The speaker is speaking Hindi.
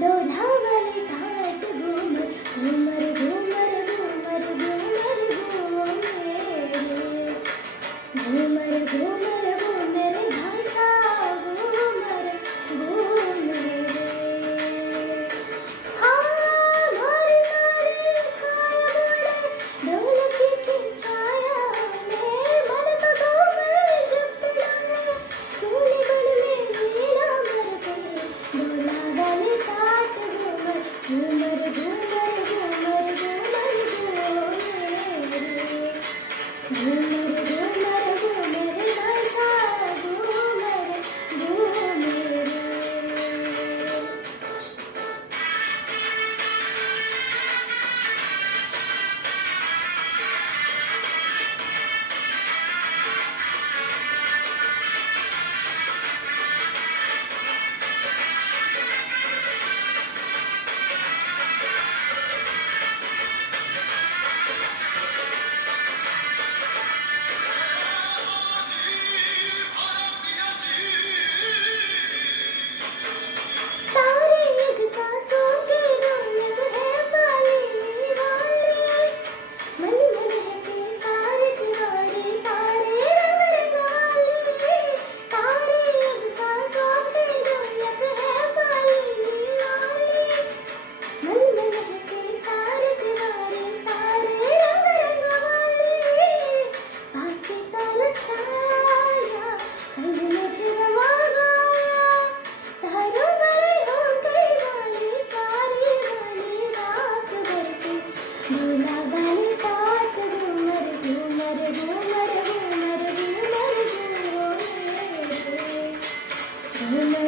डोला वाले ठाट घूमर घूमर घूमर घूमर घूमर घूमर घूमर घूमर घूमर घासा घूमर घूमर हाँ मारी सारी काया मोड़े डोल चिकी छाया में मन का घूमर जब डाले सोने बन में मीरा मर गई डोला वाले ठाट घूमर घूमर घूमर घूमर घूमर घूमर घूमर घूमर घासा घूमर घूमर तारे एक सांसों की ढोलक है काली वाली मन मन है के सारे तिवारी तारे रंग रंगाली तारे एक सांसों की ढोलक है काली वाली मन मन है के सारे तिवारी तारे रंग रंगाली बाकी तारा साया रंग में झरमा गाया तारों बड़े हो गई वाली सारी वाली रात भरती डोला वाली ठाट घूमर घूमर घूमर घूमर घूमर घूमर घूमर